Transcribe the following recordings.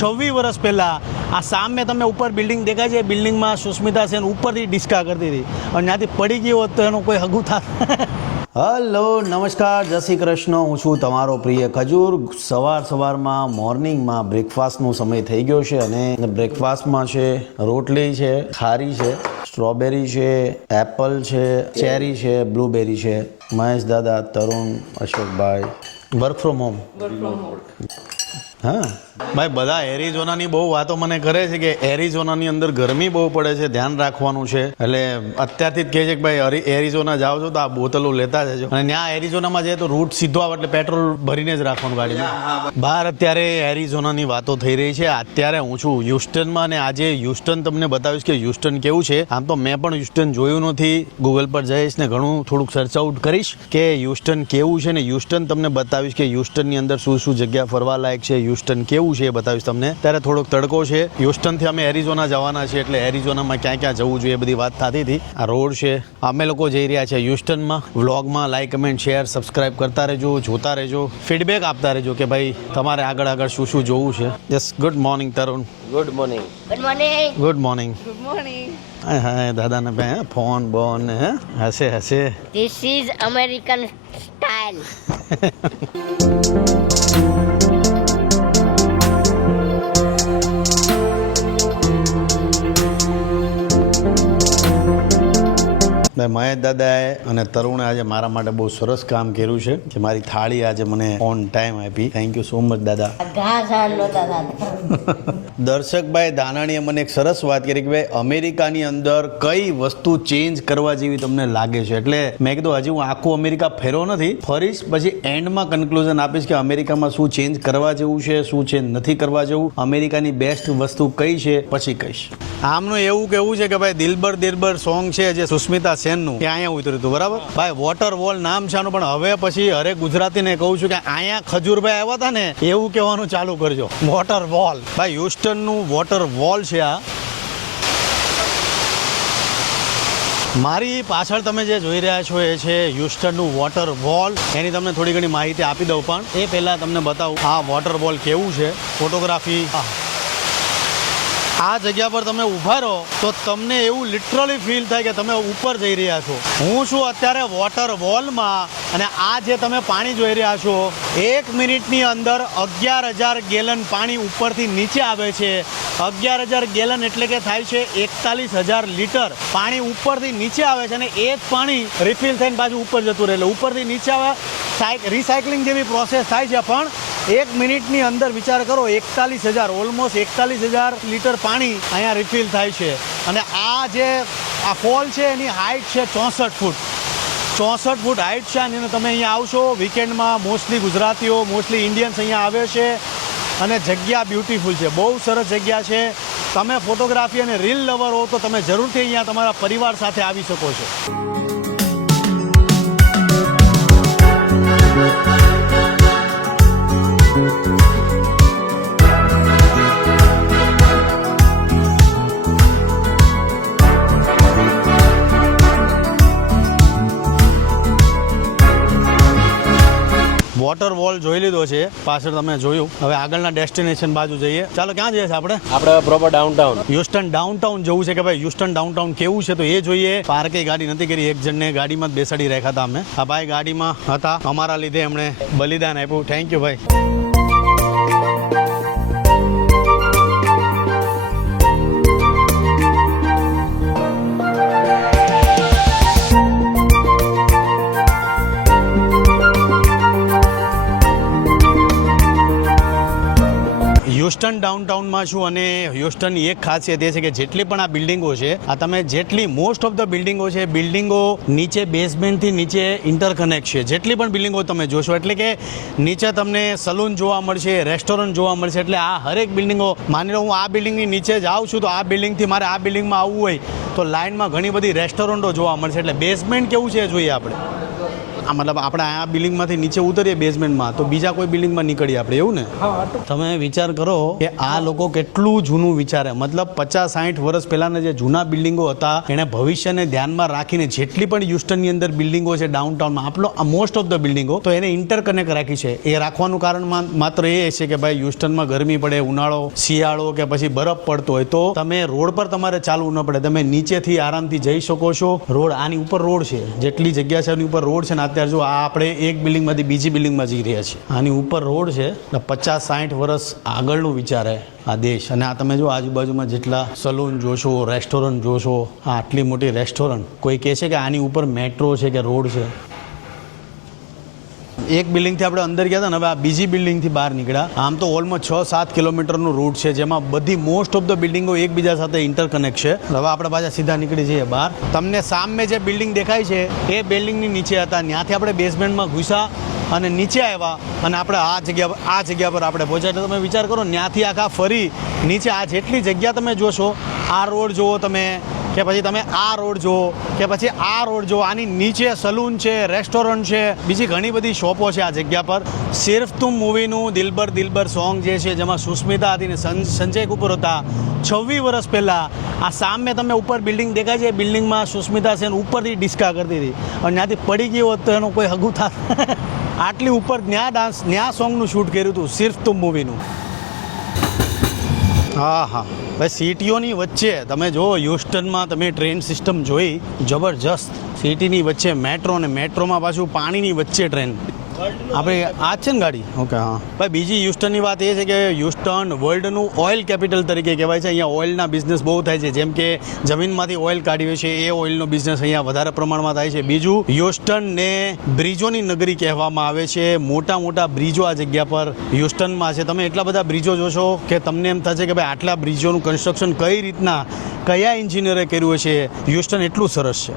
26 વર્ષ પહેલાં આ સામે તમને ઉપર બિલ્ડિંગ દેખાય છે, બિલ્ડિંગમાં સુસ્મિતા સેન ઉપરથી ડિસ્કા કરતી હતી અને ત્યાંથી પડી ગયો હોત તો એનું કોઈ હગું થાત. હલો, નમસ્કાર, જય શ્રી કૃષ્ણ. હું છું તમારો પ્રિય ખજૂર. સવારમાં મોર્નિંગમાં બ્રેકફાસ્ટનો સમય થઈ ગયો છે અને બ્રેકફાસ્ટમાં છે રોટલી છે, ખારી છે, સ્ટ્રોબેરી છે, એપલ છે, ચેરી છે, બ્લુબેરી છે. મહેશ દાદા, તરુણ, અશોકભાઈ વર્ક ફ્રોમ હોમ. હા ભાઈ, બધા એરિઝોનાની બહુ વાતો મને કરે છે કે એરિઝોનાની અંદર ગરમી બહુ પડે છે, ધ્યાન રાખવાનું છે. એટલે અત્યારથી જ કહે છે કે ભાઈ એરિઝોના જાઓ છો તો આ બોટલો લેતા જજો. અને ત્યાં એરિઝોનામાં જાય તો રૂટ સીધો આવે એટલે પેટ્રોલ ભરીને જ રાખવાનું ગાડીમાં. બહાર અત્યારે એરિઝોનાની વાતો થઈ રહી છે. અત્યારે હું છું હ્યુસ્ટનમાં અને આજે હ્યુસ્ટન તમને બતાવીશ કે હ્યુસ્ટન કેવું છે. આમ તો મેં પણ હ્યુસ્ટન જોયું નથી, ગૂગલ પર જઈશ ને ઘણું થોડુંક સર્ચ આઉટ કરીશ કે હ્યુસ્ટન કેવું છે ને હ્યુસ્ટન તમને બતાવીશ કે હ્યુસ્ટનની અંદર શું શું જગ્યા ફરવા લાયક છે, હ્યુસ્ટન કેવું છે એ બતાવીશ તમને. ત્યારે થોડોક તડકો છે. હ્યુસ્ટનથી અમે એરિઝોના જવાના છીએ એટલે એરિઝોનામાં ક્યાં ક્યાં જવું જોઈએ બધી વાત થતી હતી. આ રોડ છે, અમે લોકો જઈ રહ્યા છે હ્યુસ્ટનમાં. વ્લોગમાં લાઈક, કમેન્ટ, શેર, સબસ્ક્રાઇબ કરતા રહેજો, જોતા રહેજો, ફીડબેક આપતા રહેજો કે ભાઈ તમારે આગળ શું શું જોવું છે. Yes, good morning Tarun. Good morning. Good morning. Good morning. હા દાદાને બે ફોન બોન હસે. This is American style. Mahesh દાદાએ અને તરુણે આજે મારા માટે બહુ સરસ કામ કર્યું છે કે મારી થાળી આજે મને ઓન ટાઈમ આપી. થેન્ક યુ સો મચ દાદા. દર્શકભાઈ દાનાણીએ મને એક સરસ વાત કરી કે ભાઈ અમેરિકાની અંદર કઈ વસ્તુ ચેન્જ કરવા જેવી તમને લાગે છે. એટલે મેં કીધું હજી હું આખું અમેરિકા ફેરો નથી, ફરીશ પછી એન્ડમાં કન્ક્લુઝન આપીશ કે અમેરિકામાં શું ચેન્જ કરવા જેવું છે, શું ચેન્જ નથી કરવા જેવું, અમેરિકાની બેસ્ટ વસ્તુ કઈ છે પછી કહીશ. આમનું એવું કેવું છે કે ભાઈ દિલબર સોંગ છે જે સુસ્મિતા સેનનું એ અહીંયા ઉતર્યું હતું, બરાબર ભાઈ. વોટર વોલ નામ છે આનું, પણ હવે પછી હરેક ગુજરાતીને કહું છું કે અહીંયા ખજૂરભાઈ આવ્યા હતા ને એવું કહેવાનું ચાલુ કરજો. વોટર વોલ ભાઈ, હ્યુસ્ટનનું વોટર વોલ છે આ. મારી પાછળ તમે જે જોઈ રહ્યા છો એ છે હ્યુસ્ટનનું વોટર વોલ. એની તમને થોડી ઘણી માહિતી આપી દઉં, પણ એ પહેલાં તમને બતાવું આ વોટર વોલ કેવું છે. ફોટોગ્રાફી આ જગ્યા પર તમે ઊભા રહો તો તમને એવું લિટરલી ફીલ થાય કે તમે ઉપર જઈ રહ્યા છો. હું છું અત્યારે વોટર વોલમાં અને આ જે તમે પાણી જોઈ રહ્યા છો 1 મિનિટની અંદર 11,000 ગેલન પાણી ઉપરથી નીચે આવે છે. 11,000 ગેલન એટલે કે થાય છે 41,000 લીટર પાણી ઉપરથી નીચે આવે છે અને એ જ પાણી રિફિલ થઈને પાછું ઉપર જતું રહે. એટલે ઉપરથી નીચે આવે રિસાયકલિંગ જેવી પ્રોસેસ થાય છે. પણ 1 મિનિટની અંદર વિચાર કરો 41,000 ઓલમોસ્ટ 41,000 લીટર પાણી અહીંયા રિફિલ થાય છે. અને આ જે આ ફોલ છે એની હાઇટ છે 64 ફૂટ. 64 ફૂટ હાઇટ છે અને તમે અહીંયા આવશો વીકેન્ડમાં. મોસ્ટલી ગુજરાતીઓ, મોસ્ટલી ઇન્ડિયન્સ અહીંયા આવે છે અને જગ્યા બ્યુટીફુલ છે, બહુ સરસ જગ્યા છે. તમે ફોટોગ્રાફી અને રીલ લવર હો તો તમે જરૂરથી અહીંયા તમારા પરિવાર સાથે આવી શકો છો. વોટર વોલ જોઈ લીધો છે, પાછળ તમે જોયું. હવે આગળના ડેસ્ટિનેશન બાજુ જઈએ. ચાલો ક્યાં જઈએ આપણે પ્રોપર ડાઉનટાઉન હ્યુસ્ટન ડાઉનટાઉન જવું છે કે ભાઈ હ્યુસ્ટન ડાઉનટાઉન કેવું છે તો એ જોઈએ. પાર્કે ગાડી નથી કરી, એક જણને ગાડીમાં જ બેસાડી રાખ્યા હતા અમે. આ ભાઈ ગાડીમાં હતા, અમારા લીધે એમણે બલિદાન આપ્યું. થેન્ક યુ ભાઈ. હ્યુસ્ટન ડાઉનટાઉનમાં છું અને હ્યુસ્ટનની એક ખાસિયત એ છે કે જેટલી પણ આ બિલ્ડિંગો છે, આ તમે જેટલી મોસ્ટ ઓફ ધ બિલ્ડિંગો છે, બિલ્ડિંગો નીચે બેઝમેન્ટથી નીચે ઇન્ટરકનેક્ટ છે. જેટલી પણ બિલ્ડિંગો તમે જોશો એટલે કે નીચે તમને સલૂન જોવા મળશે, રેસ્ટોરન્ટ જોવા મળશે. એટલે આ હરેક બિલ્ડિંગો, માની લો હું આ બિલ્ડિંગની નીચે જાઉં છું તો આ બિલ્ડિંગથી મારે આ બિલ્ડિંગમાં આવવું હોય તો લાઇનમાં ઘણી બધી રેસ્ટોરન્ટો જોવા મળશે. એટલે બેઝમેન્ટ કેવું છે જોઈએ આપણે. આ મતલબ આપણે આ બિલ્ડિંગમાંથી નીચે ઉતરીએ બેઝમેન્ટમાં તો બીજા કોઈ બિલ્ડિંગમાં નીકળીએ આપણે, એવું ને? તમે વિચાર કરો કે આ લોકો કેટલું જૂનું વિચારે, મતલબ 50-60 વર્ષ પહેલાના જે જૂના બિલ્ડિંગો હતા એને ભવિષ્યને ધ્યાનમાં રાખીને જેટલી પણ હ્યુસ્ટનની અંદર બિલ્ડિંગો છે ડાઉનટાઉનમાં, આપણો મોસ્ટ ઓફ ધ બિલ્ડિંગો તો એને ઇન્ટરકનેક્ટ રાખી છે. એ રાખવાનું કારણ માત્ર એ છે કે ભાઈ હ્યુસ્ટનમાં ગરમી પડે, ઉનાળો, શિયાળો કે પછી બરફ પડતો હોય તો તમે રોડ પર તમારે ચાલવું ન પડે, તમે નીચેથી આરામથી જઈ શકો છો. રોડ આની ઉપર રોડ છે, જેટલી જગ્યા છે એની ઉપર રોડ છે ને અત્યારે જો આ આપણે એક બિલ્ડિંગમાંથી બીજી બિલ્ડિંગમાં જઈ રહ્યા છીએ, આની ઉપર રોડ છે. 50-60 વર્ષ આગળનું વિચારે આ દેશ. અને આ તમે જો આજુબાજુમાં જેટલા સલૂન જોશો, રેસ્ટોરન્ટ જોશો, આ આટલી મોટી રેસ્ટોરન્ટ, કોઈ કહે છે કે આની ઉપર મેટ્રો છે કે રોડ છે. એક બિલ્ડિંગથી આપણે અંદર ગયા હતા ને, હવે આ બીજી બિલ્ડિંગથી બહાર નીકળ્યા. આમ તો ઓલમોસ્ટ 6-7 કિલોમીટરનું રૂટ છે જેમાં બધી મોસ્ટ ઓફ ધ બિલ્ડિંગો એકબીજા સાથે ઇન્ટરકનેક્ટ છે. હવે આપણે પાછા સીધા નીકળી જઈએ બહાર. તમને સામે જે બિલ્ડિંગ દેખાય છે એ બિલ્ડિંગની નીચે હતા, ત્યાંથી આપણે બેઝમેન્ટમાં ઘૂસ્યા અને નીચે આવ્યા અને આપણે આ જગ્યા પર આપણે પહોંચ્યા. એટલે તમે વિચાર કરો, ત્યાંથી આખા ફરી નીચે આ જેટલી જગ્યા તમે જોશો, આ રોડ જુઓ તમે, કે પછી તમે આ રોડ જુઓ, કે પછી આ રોડ જુઓ, આની નીચે સલૂન છે, રેસ્ટોરન્ટ છે, બીજી ઘણી બધી શોપો છે આ જગ્યા પર. સિર્ફ તુમ મૂવીનું દિલબર દિલબર સોંગ જે છે જેમાં સુસ્મિતા હતી ને સંજય કપૂર હતા 26 વર્ષ પહેલાં, આ સામે તમે ઉપર બિલ્ડિંગ દેખાય છે, બિલ્ડિંગમાં સુસ્મિતા સેન ઉપરથી ડિસ્કા કરતી હતી અને ત્યાંથી પડી ગયો હોત તો એનું કોઈ હગું થાત. આટલી ઉપર ન્યા સોંગનું શૂટ કર્યું હતું સિર્ફ તુમ મૂવીનું. હા ભાઈ, સિટીઓની વચ્ચે તમે જો હ્યુસ્ટનમાં તમે ટ્રેન સિસ્ટમ જોઈ, જબરજસ્ત. સિટીની વચ્ચે મેટ્રો, અને મેટ્રોમાં પાછું પાણીની વચ્ચે ટ્રેન. આપણે આ છે ને ગાડી? ઓકે, હા ભાઈ. બીજી હ્યુસ્ટનની વાત એ છે કે હ્યુસ્ટન વર્લ્ડનું ઓઇલ કેપિટલ તરીકે કહેવાય છે. અહીંયા ઓઇલના બિઝનેસ બહુ થાય છે, જેમ કે જમીનમાંથી ઓઇલ કાઢીએ છે એ ઓઇલનો બિઝનેસ અહીંયા વધારે પ્રમાણમાં થાય છે. બીજું, હ્યુસ્ટનને બ્રિજોની નગરી કહેવામાં આવે છે. મોટા મોટા બ્રિજો આ જગ્યા પર હ્યુસ્ટનમાં છે. તમે એટલા બધા બ્રિજો જોશો કે તમને એમ થશે કે ભાઈ આટલા બ્રિજોનું કન્સ્ટ્રક્શન કઈ રીતના, કયા એન્જિનિયરે કર્યું છે. હ્યુસ્ટન એટલું સરસ છે.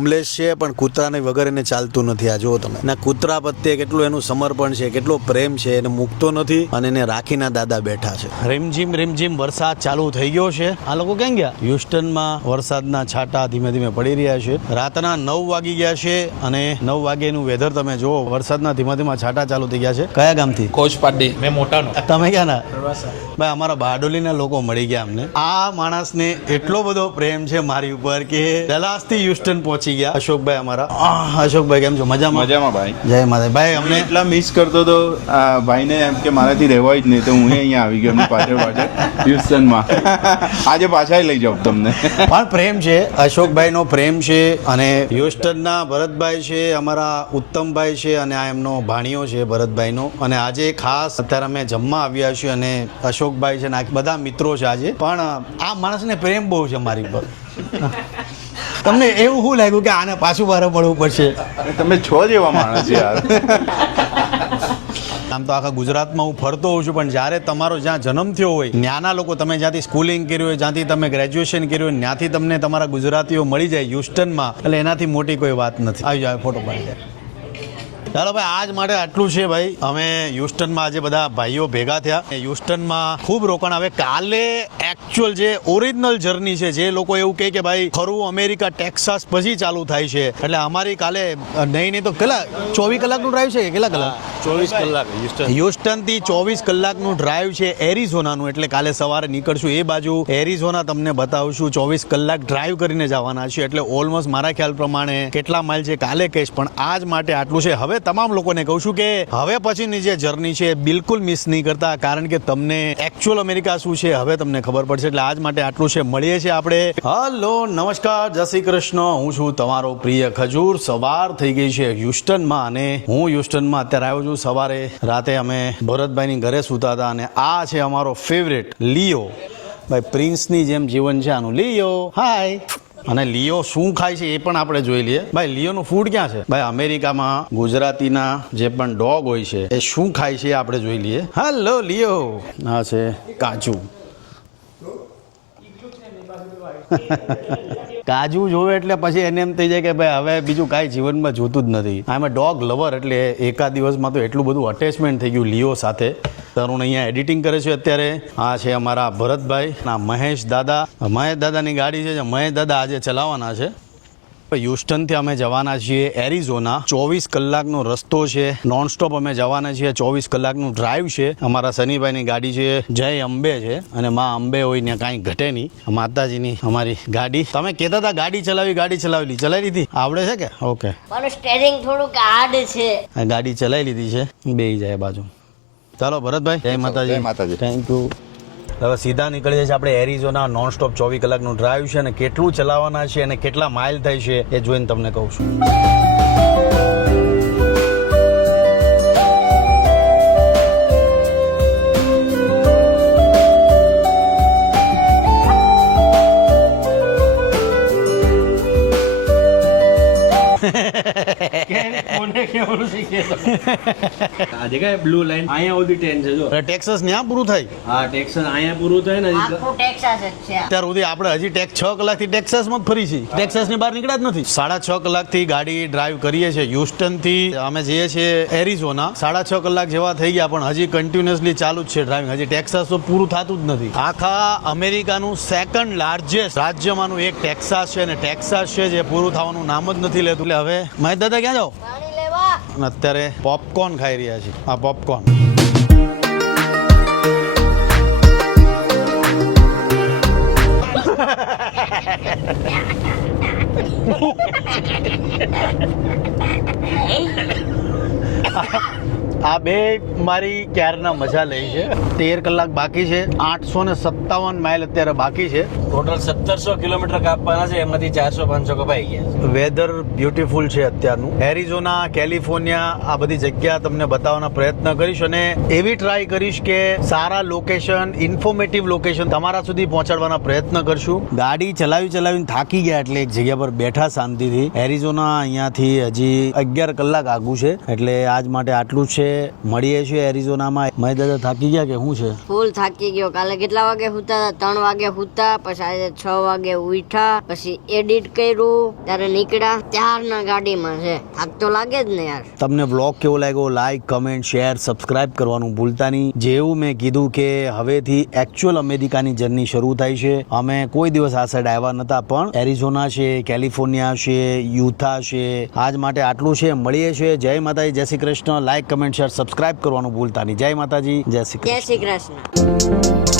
હોમલેસ છે પણ કૂતરાને વગર એને ચાલતું નથી. આ જુઓ તમે, ના કૂતરા પ્રત્યે કેટલું એનું સમર્પણ છે, કેટલો પ્રેમ છે, એને મૂકતો નથી અને એને રાખીને દાદા બેઠા છે. રીમઝીમ વરસાદ ચાલુ થઈ ગયો છે. આ લોકો ક્યાં ગયા? હ્યુસ્ટનમાં વરસાદના છાંટા ધીમે ધીમે પડી રહ્યા છે. રાતના 9 વાગી ગયા છે અને 9 વાગ્યાનું વેધર તમે જુઓ, વરસાદના ધીમા છાંટા ચાલુ થઈ ગયા છે. કયા ગામથી? કોચપાડી. મેં મોટાનો. તમે ક્યાં ના? ભાઈ, અમારા બારડોલીના લોકો મળી ગયા અમને. આ માણસને એટલો બધો પ્રેમ છે મારી ઉપર કે ડલાસથી હ્યુસ્ટન પહોંચી ગયા. અશોકભાઈ અમારા. અશોકભાઈ કેમ છો? મજામાં? મજામાં ભાઈ. જય માતા. ભાઈ, અમને એટલા મિસ કરતો તો ભાઈને એમ કે મારાથી રહેવાય જ નહીં, તો હું અહીંયા આવી ગયો એમની પાછળ હ્યુસ્ટનમાં. આજે પાછા લઈ જાઉં તમને. પણ પ્રેમ છે, અશોકભાઈનો પ્રેમ છે. અને હ્યુસ્ટનના ભરતભાઈ છે, અમારા ઉત્તમભાઈ છે, અને આ એમનો ભાણિયો છે ભરતભાઈનો. અને આજે ખાસ અત્યારે અમે જમવા આવ્યા છીએ અને અશોકભાઈ છે ને બધા મિત્રો છે આજે. પણ આ માણસને પ્રેમ બહુ છે મારી પર. તમને એવું શું લાગ્યું કે આને પાછું બહાર પડવું પડશે? તમે છો જ એવા માણસ યાર. આમ તો આખા ગુજરાતમાં હું ફરતો હોઉં છું, પણ જ્યારે તમારો જ્યાં જન્મ થયો હોય, ત્યાંના લોકો, તમે જ્યાંથી સ્કૂલિંગ કર્યું હોય, જ્યાંથી તમે ગ્રેજ્યુએશન કર્યું હોય, ત્યાંથી તમને તમારા ગુજરાતીઓ મળી જાય હ્યુસ્ટનમાં, એટલે એનાથી મોટી કોઈ વાત નથી. આવી જાય ફોટો પાડી જાય. ચાલો ભાઈ, આજ માટે આટલું છે ભાઈ. અમે હ્યુસ્ટનમાં આજે બધા ભાઈઓ ભેગા થયા. હ્યુસ્ટનમાં ખૂબ રોકાણ. હવે કાલે એકચ્યુઅલ જે ઓરિજિનલ જર્ની છે, જે લોકો એવું કહે કે ભાઈ ખરું અમેરિકા ટેક્સાસ પછી ચાલુ થાય છે, એટલે અમારી કાલે નહીં તો કેટલા 24 કલાકનું ડ્રાઈવ છે કે કેટલા કલાક? 24 કલાક. હ્યુસ્ટનથી 24 કલાકનું ડ્રાઈવ છે એરિઝોનાનું. એટલે કાલે સવારે નીકળશું એ બાજુ. એરિઝોના તમને બતાવશું. 24 કલાક ડ્રાઈવ કરીને જવાના છે. એટલે ઓલમોસ્ટ મારા ખ્યાલ પ્રમાણે કેટલા માઇલ છે કાલે કહીશ, પણ આજ માટે આટલું છે. હવે તમામ લોકોને કહું છું કે હવે પછીની જે જર્ની છે બિલકુલ મિસ નહીં કરતા, કારણ કે તમને એકચ્યુઅલ અમેરિકા શું છે હવે તમને ખબર પડશે. એટલે આજ માટે આટલું છે. મળીએ છીએ આપણે. હલો, નમસ્કાર, જય શ્રી કૃષ્ણ. હું છું તમારો પ્રિય ખજૂર. સવાર થઈ ગઈ છે હ્યુસ્ટનમાં અને હું હ્યુસ્ટનમાં અત્યારે આવ્યો છું. સવારે રાતે અમે ભરતભાઈની ઘરે સૂતા હતા અને આ છે અમારો ફેવરેટ લિયો. ભાઈ, પ્રિન્સની જેમ જીવન છે આનું. લિયો, હાય. અને લિયો શું ખાય છે એ પણ આપણે જોઈ લઈએ. ભાઈ, લિયોનું ફૂડ ક્યાં છે? ભાઈ, અમેરિકામાં ગુજરાતીના જે પણ ડોગ હોય છે એ શું ખાય છે આપણે જોઈ લઈએ. હેલો લિયો. આ છે કાચું. કાજુ જોવે એટલે પછી એને એમ થઈ જાય કે ભાઈ હવે બીજું કાંઈ જીવનમાં જોતું જ નથી. આઈ એમ અ ડોગ લવર, એટલે એકાદ દિવસમાં તો એટલું બધું અટેચમેન્ટ થઈ ગયું લિયો સાથે. તરુણ અહીંયા એડિટિંગ કરે છે અત્યારે. આ છે અમારા ભરતભાઈ, ના મહેશ દાદા. મહેશ દાદાની ગાડી છે જે મહેશ દાદા આજે ચલાવવાના છે. હ્યુસ્ટનથી અમે જવાના છીએ એરિઝોના. 24 કલાકનો રસ્તો છે, નોન સ્ટોપ અમે જવાના છીએ. 24 કલાકનું ડ્રાઈવ છે. અમારા સનીભાઈની ગાડી છે, જય અંબે છે, અને માં અંબે હોય ને કાંઈ ઘટે નહીં. માતાજીની અમારી ગાડી. તમે કહેતા હતા ગાડી ચલાવી લીધી. આવડે છે કે? ઓકે. મારું સ્ટેરિંગ થોડુંક હાર્ડ છે. ગાડી ચલાવી લીધી છે, બેહી જાય બાજુ. ચાલો ભરતભાઈ, જય માતાજી. જય માતાજી. Thank you. હવે સીધા નીકળી જાય છે આપણે એરિઝોના. નોન સ્ટોપ 24 કલાકનું ડ્રાઈવ છે, અને કેટલું ચલાવવાના છે અને કેટલા માઇલ થાય છે એ જોઈને તમને કહું છું. બ્લુ લાઈન અહીંયા સુધી ટ્રેન છે જો. ટેક્સાસ ન્યા પૂરું થાય? હા, ટેક્સસ અહીંયા પૂરું થાય ને. આખું ટેક્સાસ જ છે. અત્યાર સુધી આપણે હજી 6 કલાકથી ટેક્સાસમાં જ ફરી છીએ. ટેક્સાસની બહાર નીકળ્યા જ નથી. 6.5 કલાકથી ગાડી ડ્રાઈવ કરીએ છીએ. હ્યુસ્ટનથી અમે જઈએ છીએ એરિઝોના. 6.5 કલાક જેવા થઈ ગયા, પણ હજી કન્ટિન્યુઅસલી ચાલુ જ છે ડ્રાઇવિંગ. હજી ટેક્સાસ તો પૂરું થતું જ નથી. આખા અમેરિકાનું સેકન્ડ લાર્જેસ્ટ રાજ્યમાંનું એક ટેક્સાસ છે, અને ટેક્સાસ છે જે પૂરું થવાનું નામ જ નથી લેતું. એટલે હવે મહેશ દાદા ક્યાં જાઓ? પાણી લેવા. અને અત્યારે પોપકોર્ન ખાઈ રહ્યા છીએ. આ પોપકોર્ન આ બે મારી ક્યારના મજા લે છે. 13 કલાક બાકી છે. 857 માઇલ અત્યારે બાકી છે. ટોટલ 1700 કિલોમીટર કાપવાના છે, એમાંથી 400-500 કપાઈ ગયા. વેધર બ્યુટીફુલ છે અત્યારનું. એરિઝોના, કેલિફોર્નિયા, આ બધી જગ્યા તમને બતાવવાનો પ્રયત્ન કરીશ, અને એવી ટ્રાય કરીશ કે સારા લોકેશન, ઇન્ફોર્મેટિવ લોકેશન તમારા સુધી પહોંચાડવાના પ્રયત્ન કરશું. ગાડી ચલાવીને થાકી ગયા, એટલે એક જગ્યા પર બેઠા શાંતિથી. એરિઝોના અહીંયાથી હજી 11 કલાક આગું છે, એટલે આજ માટે આટલું જ છે. મળીએ છીએ એરિઝોનામાં. મય દાદા થાકી ગયા કે શું છે? ફૂલ થાકી ગયો. કાલે કેટલા વાગે હુતા? 3 વાગે હુતા, પછી આજે 6 વાગે ઉઠ્યા, પછી એડિટ કર્યું, ત્યારે નીકળ્યા. ત્યારના ગાડીમાં છે. થાક તો લાગે જ ને યાર. તમને બ્લોગ કેવો લાગ્યો? લાઈક, કમેન્ટ, શેર, સબસ્ક્રાઇબ કરવાનું ભૂલતા નહીં. જેવું મેં કીધું કે હવેથી એકચ્યુઅલ અમેરિકાની જર્ની શરૂ થાય છે. અમે કોઈ દિવસ આ સાઈડ આવ્યા નતા, પણ એરિઝોના છે, કેલિફોર્નિયા છે, યુથા છે. આજ માટે આટલું છે. મળીએ છીએ. જય માતાજી, જય Shri Krishna. Like, comment, share, subscribe કરવાનું ભૂલતા નહીં. જય માતાજી, જય શ્રી કૃષ્ણ. જય શ્રી કૃષ્ણ.